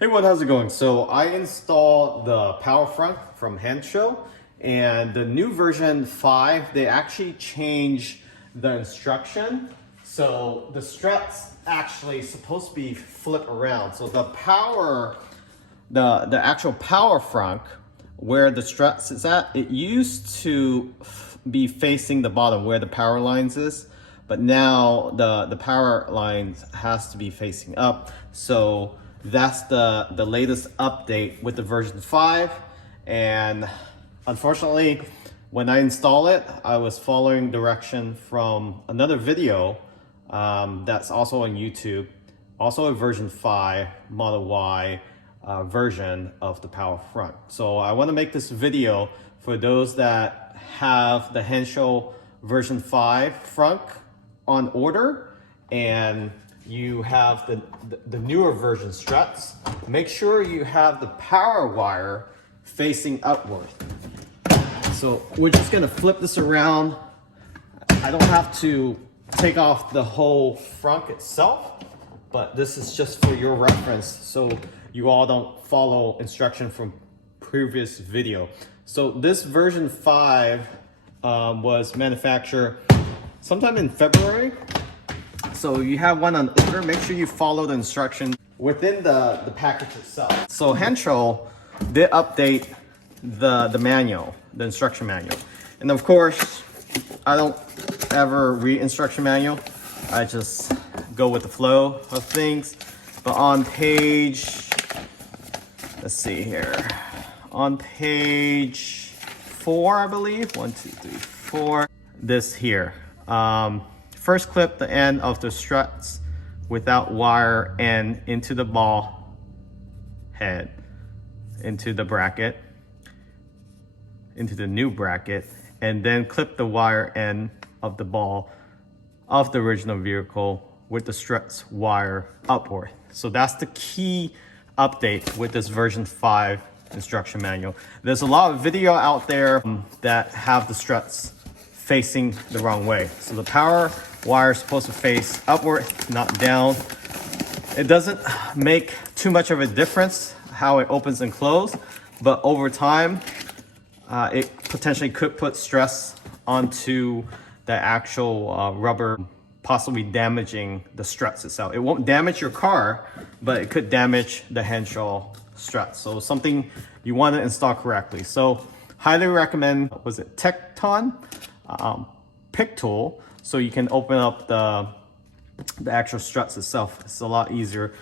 Hey, how's it going? So I installed the Power Front from Henshow, and the new version 5, they actually changed the instruction. So the struts actually supposed to be flipped around. So the actual Power Front, where the struts is at, it used to be facing the bottom where the power lines is, but now the power lines has to be facing up. So that's the latest update with the version 5. And unfortunately, when I install it, I was following direction from another video that's also on YouTube, also a version 5 Model Y version of the Power Front. So I want to make this video for those that have the Henshow version 5 front on order and you have the newer version struts. Make sure you have the power wire facing upward. So we're just gonna flip this around. I don't have to take off the whole front itself, but this is just for your reference so you all don't follow instruction from previous video. So this version 5 was manufactured sometime in February. So you have one on order, make sure you follow the instruction within the package itself. So Henshow did update the manual, the instruction manual. And of course, I don't ever read instruction manual. I just go with the flow of things. But on page, let's see here. On page 4, I believe, 1, 2, 3, 4, this here. First clip the end of the struts without wire end into the ball head, into the bracket, into the new bracket, and then clip the wire end of the ball of the original vehicle with the struts wire upward. So that's the key update with this version 5 instruction manual. There's a lot of video out there that have the struts facing the wrong way. So the power wire is supposed to face upward, not down. It doesn't make too much of a difference how it opens and closes, but over time, it potentially could put stress onto the actual rubber, possibly damaging the struts itself. It won't damage your car, but it could damage the Henshow struts. So something you want to install correctly. So highly recommend, was it Tecton pick tool, so you can open up the actual struts itself. It's a lot easier.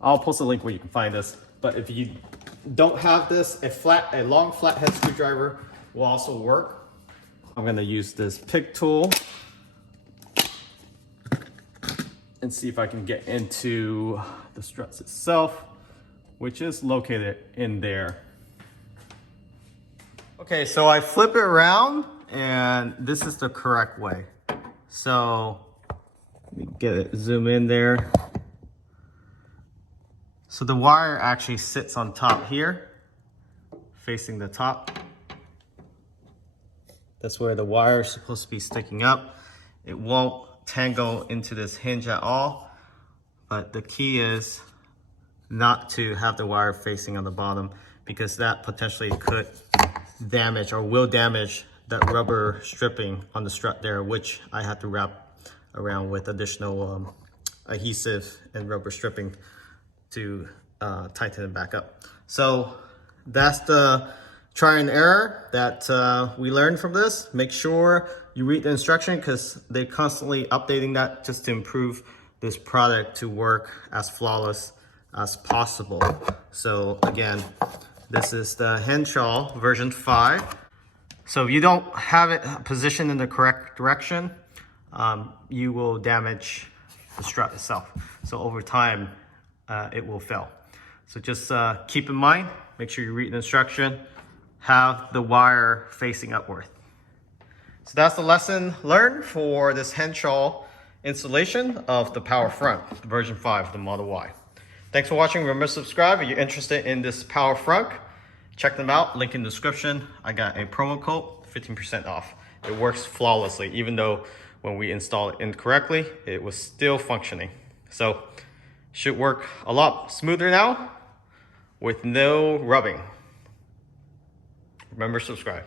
I'll post a link where you can find this. But if you don't have this, a long flathead screwdriver will also work. I'm gonna use this pick tool and see if I can get into the struts itself, which is located in there. Okay, so I flip it around and this is the correct way. So let me get it, zoom in there. So the wire actually sits on top here, facing the top. That's where the wire is supposed to be sticking up. It won't tangle into this hinge at all, but the key is not to have the wire facing on the bottom, because that potentially could damage or will damage that rubber stripping on the strut there, which I had to wrap around with additional adhesive and rubber stripping to tighten it back up. So that's the try and error that we learned from this. Make sure you read the instruction, because they're constantly updating that just to improve this product to work as flawless as possible. So again, this is the Henshow version 5. So if you don't have it positioned in the correct direction, you will damage the strut itself. So over time, it will fail. So just keep in mind, make sure you read the instruction, have the wire facing upward. So that's the lesson learned for this Henshow installation of the Power Front, version 5, the Model Y. Thanks for watching. Remember to subscribe if you're interested in this Power Front. Check them out, link in the description. I got a promo code, 15% off. It works flawlessly, even though when we installed it incorrectly, it was still functioning. So should work a lot smoother now. with no rubbing. Remember, subscribe.